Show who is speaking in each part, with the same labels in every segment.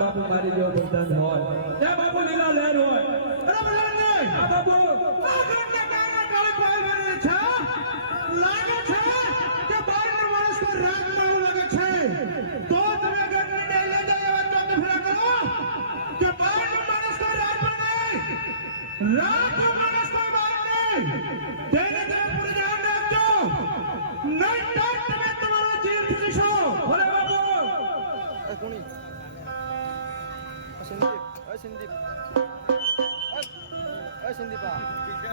Speaker 1: બાપુ મારી જેવો પ્રધાન હોય. એ બાપુ લીલા લહેર હોય.
Speaker 2: બહારનો માણસ પર બહાર નહીં. તેને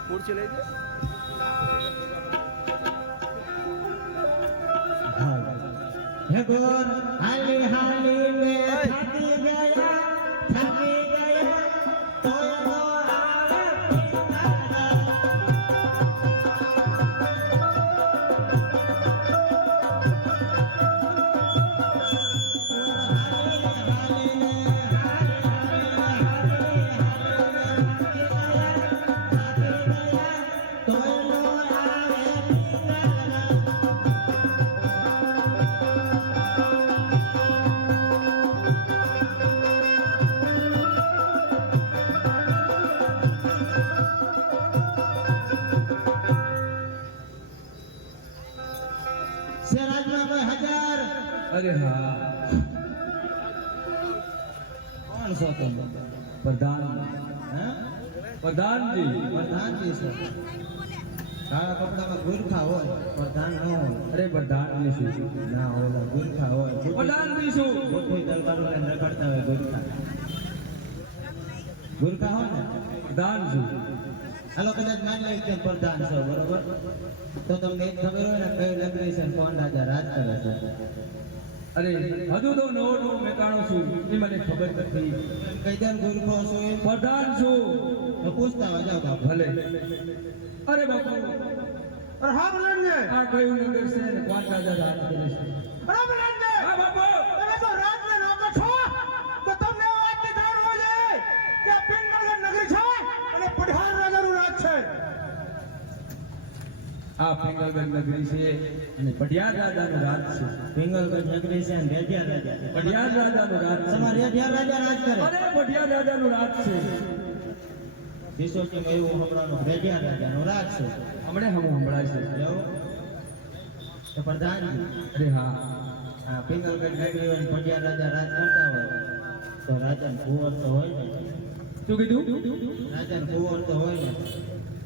Speaker 3: ખુરશી લઈ દે
Speaker 2: હે ગોર હાલી હાલી મે થાકી ગયા થાકી ગયા તોય
Speaker 1: અરે હા.
Speaker 2: કોણ છો તમે?
Speaker 1: પ્રધાન.
Speaker 2: હે?
Speaker 1: પ્રધાનજી.
Speaker 2: પ્રધાનજી છો. કાળા કપડામાં ગુરખા હોય પ્રધાન ન હોય.
Speaker 1: અરે પ્રધાનજી શું?
Speaker 2: ના ઓલા ગુરખા હોય.
Speaker 1: પ્રધાનજી શું?
Speaker 2: ગોઠવી તલવારો ને રખડતા હોય ગુરખા. ગુરખા હોય ને?
Speaker 1: પ્રધાન શું
Speaker 2: હાલો કદાચ માની લઈ કે પ્રધાન છો બરોબર? તો તમને એક ખબર હોય ને કઈ લગ્ન છે ને કોણ રાજા રાજ કરે છે?
Speaker 1: અરે હજુ તો નવો નવો મેકાણો છું એ મને ખબર નથી.
Speaker 2: કઈ દર ગુરખો છો એ
Speaker 1: પ્રધાન છું.
Speaker 2: તો પૂછતા વાજા જાઓ
Speaker 1: ભલે. અરે બાપુ.
Speaker 2: અરે હા બોલને
Speaker 1: આ કયું નગર છે? ને કોણ દાદા રાજ કરે છે?
Speaker 2: અરે બોલને
Speaker 1: હા બાપુ.
Speaker 2: આ પિંગલગઢ નગરી છે અને
Speaker 1: પઢિયાર રાજાનું રાજ છે.
Speaker 2: પિંગલગઢ નગરી છે અને રેઢિયાર રાજા
Speaker 1: પઢિયાર રાજાનું રાજ છે.
Speaker 2: તમારે રેઢિયા રાજા રાજ કરે.
Speaker 1: અરે પઢિયાર રાજાનું રાજ છે.
Speaker 2: વિશોચીમાં એવું હમણાંનું રેઢિયા રાજાનું રાજ છે.
Speaker 1: હમણે હમ હમણાં છે.
Speaker 2: તો પ્રધાન
Speaker 1: અરે હા.
Speaker 2: આ પિંગલગઢ નગરી હોય ને પઢિયાર રાજા રાજ કરતા હોય. તો રાજાને કુંવર તો હોય ને
Speaker 1: શું કીધું?
Speaker 2: રાજાને કુંવર તો હોય ને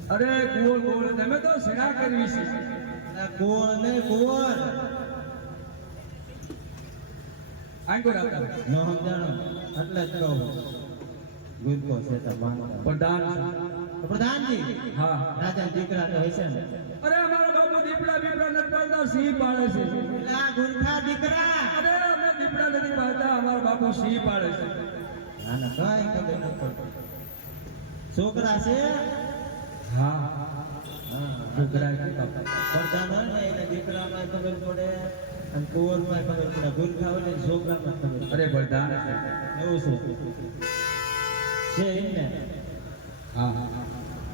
Speaker 1: અરે કુંવર કુંવર તમે તો સગા કરવી છે.
Speaker 2: કુંવર ને કુંવર
Speaker 1: આંકો રાખો.
Speaker 2: ન સમજાણો. એટલે જ કહું ગુરકો છે તો
Speaker 1: પ્રધાન
Speaker 2: પ્રધાનજી
Speaker 1: હા.
Speaker 2: રાજા દીકરા તો હશે ને?
Speaker 1: અરે અમારા બાપુ દીપડા બીપડા નથી પાડતા સિંહ પાડે છે.
Speaker 2: એટલે આ ગુરખા દીકરા.
Speaker 1: અરે અમે દીપડા નથી પાડતા અમારા બાપુ સિંહ પાડે છે.
Speaker 2: ના ના કઈ ખબર નથી પડતી. છોકરા છે?
Speaker 1: હા.
Speaker 2: પ્રધાન હોય ને દીકરામાં ખબર પડે અને કુંવરમાં ખબર પડે ભૂલ ખાવ ને છોકરામાં ખબર
Speaker 1: અરે પ્રધાન
Speaker 2: એવું છે છે એમ ને
Speaker 1: હા.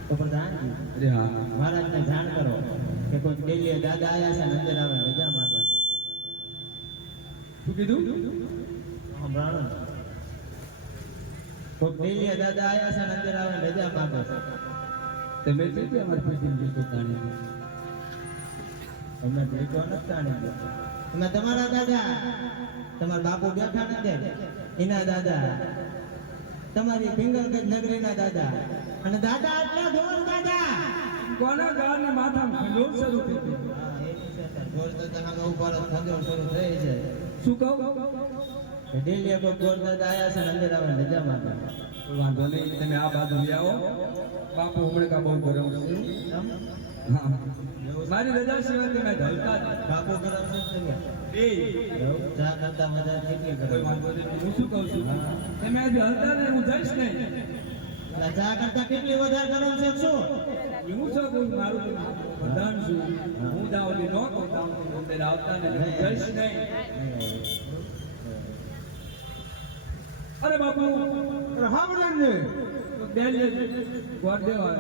Speaker 2: તો પ્રધાનજી
Speaker 1: અરે હા.
Speaker 2: મહારાજને જાણ કરો કે કોઈ ડેલીએ દાદા આવ્યા છે ને અંદર આવે રજા માંગે
Speaker 1: શું કીધું
Speaker 2: સંભળાણો કોઈ દાદા આયા છે ને અંદર આવે રજા માંગે છે
Speaker 1: તમે છે કે અમારી પેટી જોતો તાણી
Speaker 2: અમને ભેગો ન તાણી ગયો અમે તમારા દાદા તમારા બાપુ બેઠા નથી એના દાદા તમારી પિંગલગંજ નગરીના દાદા. અને દાદા એટલા જોર દાદા.
Speaker 1: કોના ગાળને માથા જોર શરૂ થઈ ગઈ?
Speaker 2: હા, એ જ છે. સર. ગોળ દાદા સામે ઊભા રહો, શરૂ થઈ છે
Speaker 1: શું કહું?
Speaker 2: કે ડેલીએ કોઈ ગોળ દાદા આયા છે અંદર ને રજા માંગે
Speaker 1: વાંધો નહીં તમે આ બાજુ લઈ આવો. બાપુ હમણાં કા બહુ ગરમ હા. મારી રજા સિવાય તમે નહીં.
Speaker 2: બાપુ ગરમ છે ચા કરતા મજા કેટલી
Speaker 1: કોઈ વાંધો હું શું કહું છું? તમે આજે હલતા ને હું જઈશ નહીં.
Speaker 2: ચા કરતા કેટલી વધારે ગરમ છે શું
Speaker 1: હું શું કહું મારું બધા પ્રધાન છું? હું જાઉં ન કહું આવતા ને જઈશ નહીં. અરે બાપુ
Speaker 4: હા પ્રધાનજી
Speaker 1: બેન ગોળ દેવા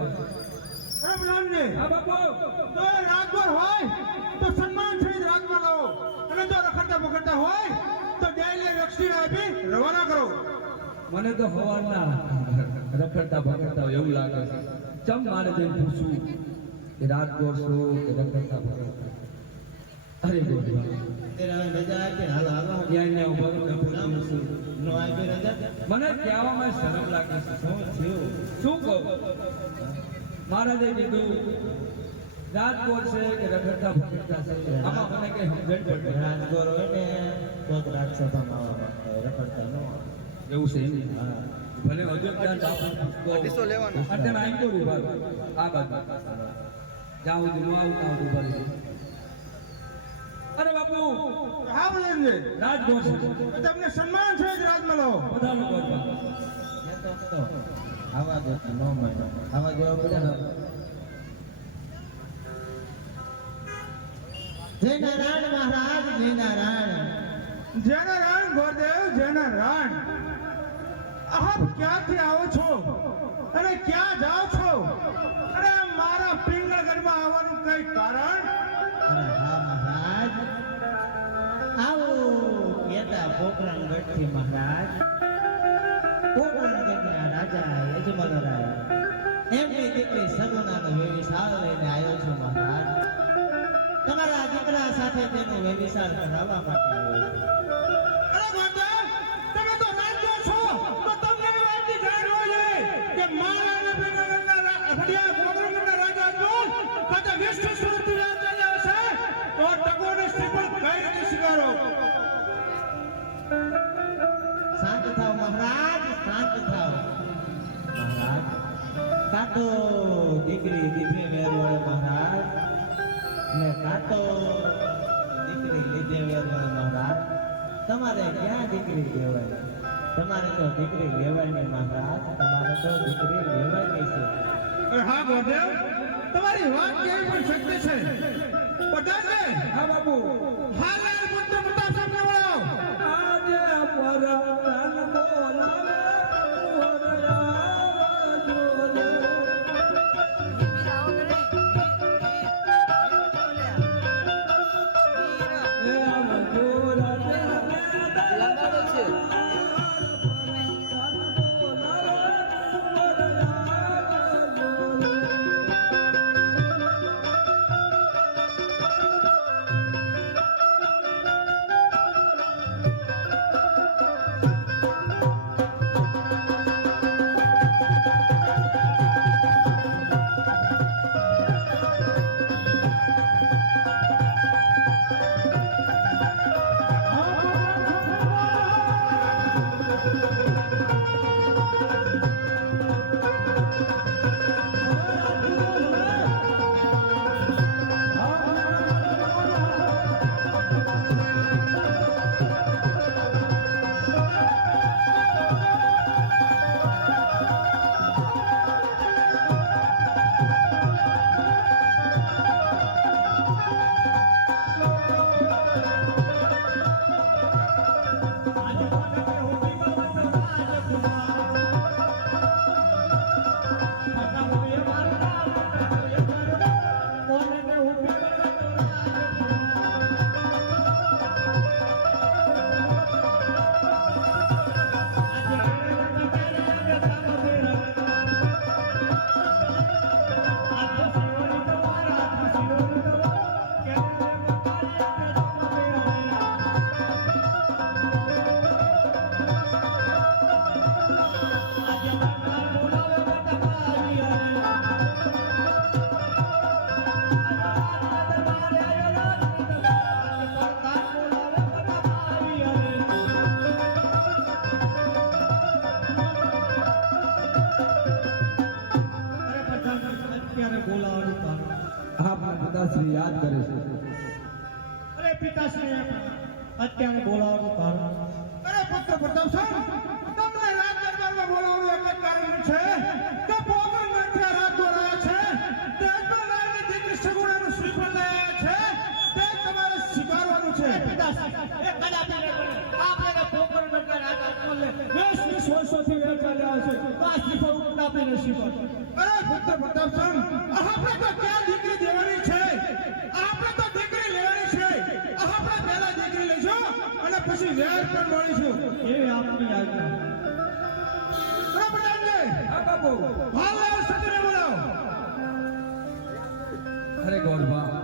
Speaker 4: અરે પ્રધાનજી
Speaker 1: હા બાપુ.
Speaker 4: તો રાજભર હોય તો સન્માન સહિત રાજમાં લાવો. અને જો રખડતા પકડતા હોય તો ડેલી રક્ષી આપી રવાના કરો.
Speaker 1: મને તો હવારના રખડતા ભગડતા હોય એવું લાગે છે. ચમ મારે જેમ પૂછું કે રાત ગોળશો કે રખડતા ભગડતા? અરે ગોળવા
Speaker 2: તેરા મજા કે હાલ હાલ.
Speaker 1: ન્યાય ત્યાં ઊભો પૂછું.
Speaker 2: નો આપી રજા?
Speaker 1: મને કહેવામાં શરમ લાગે છે.
Speaker 2: શું થયું?
Speaker 1: શું કહું? મહારાજે કીધું રાજકોટ છે કે રખડતા ભગડતા છે? આમાં મને કઈ સમજણ પડતી
Speaker 2: રાજગોર હોય ને તો રાજસભામાં રખડતા ન
Speaker 1: એવું છે એમ
Speaker 2: હા.
Speaker 1: ભલે હજુ ત્યાં જાપું
Speaker 3: અઢીસો લેવાના.
Speaker 1: અત્યારે આઈ ગયો ઊભા આ બાજુ. ન આવું ત્યાં ઊભા અરે બાપુ
Speaker 4: હા પ્રધાનજી
Speaker 1: રાજ
Speaker 4: તમને સન્માન
Speaker 2: છે રાજ મળો આવા દો નો મળે. આવા દેવા બોલે ને જય નારાયણ મહારાજ જય નારાયણ.
Speaker 4: જય નારાયણ ગોરદેવ જય નારાયણ. આપ ક્યાંથી આવો છો? અને ક્યાં જાઓ છો? અને મારા પિંગળગઢમાં આવવાનું કઈ કારણ?
Speaker 2: સાથે તેનો વ્યવિચાર કરાવવા માટે આવ્યો છું.
Speaker 4: અરે ગોરદેવ તમે તો રાજ્ય છો. તો તમને એ વાતની જાણ હોય છે કે મારા અને પિંગળગઢના રા- ફળિયા રાજા અર્જુન કદાચ વિષ્ણુ સ્વરૂપથી રાજ ચાલ્યા તો ટકોને શ્રીફળ કઈ રીતે સ્વીકારો?
Speaker 2: શાંત થાવ મહારાજ શાંત થાવ મહારાજ કાતો દીકરી મહારાજ ને કાતો દીકરી લીધે મહારાજ તમારે ક્યાં દીકરી લેવાય? તમારે તો દીકરી લેવાની મહારાજ તમારે તો દીકરી લેવાની છે.
Speaker 4: હા ગોદેવ તમારી વાત કેવી પણ શક્ય છે. બધાને.
Speaker 1: હા બાપુ.
Speaker 4: હાલ
Speaker 1: યાદ કરે છે
Speaker 4: અરે પિતાશ્રી
Speaker 2: અત્યારે બોલાવવાનું કારણ
Speaker 4: અરે પુત્ર પ્રતાપ સાહેબ તમને રાજ દરબારમાં બોલાવવાનું એક જ કારણ છે કે પોગર મંત્રી રાત રહ્યા છે તે અકબરલાલની દીકરી સગુણાનું શ્રીફળ લાયા છે તે તમારે સ્વીકારવાનું છે
Speaker 5: એ કદાચ. આપણે તો પોકર નગર રાજા બોલે. વીસ વીસ વર્ષોથી વેચાઈ રહ્યા છે. તો આ શ્રીફળ ઉકળાપી નથી પડતું.
Speaker 4: અરે પુત્ર પ્રતાપ સાહેબ
Speaker 1: અરે ગોરબા